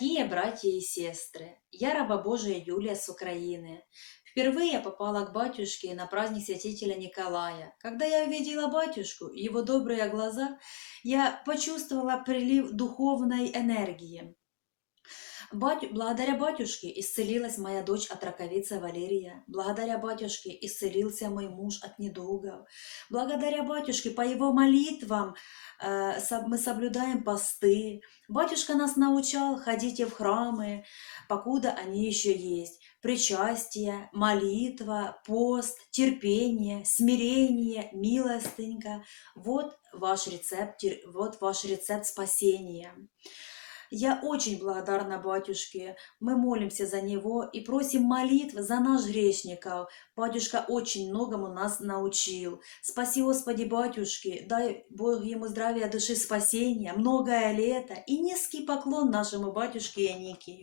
Дорогие братья и сестры, я раба Божия Юлия с Украины. Впервые я попала к батюшке на праздник святителя Николая. Когда я увидела батюшку и его добрые глаза, я почувствовала прилив духовной энергии. Благодаря батюшке исцелилась моя дочь от раковицы Валерия. Благодаря батюшке исцелился мой муж от недугов. Благодаря батюшке, по его молитвам, мы соблюдаем посты. Батюшка нас научал, ходите в храмы, покуда они еще есть. Причастие, молитва, пост, терпение, смирение, милостынька. Вот ваш рецепт спасения. Я очень благодарна батюшке. Мы молимся за него и просим молитв за наш грешников. Батюшка очень многому нас научил. Спаси, Господи, батюшки, дай Бог ему здравия души спасения, многое лето и низкий поклон нашему батюшке Яникию.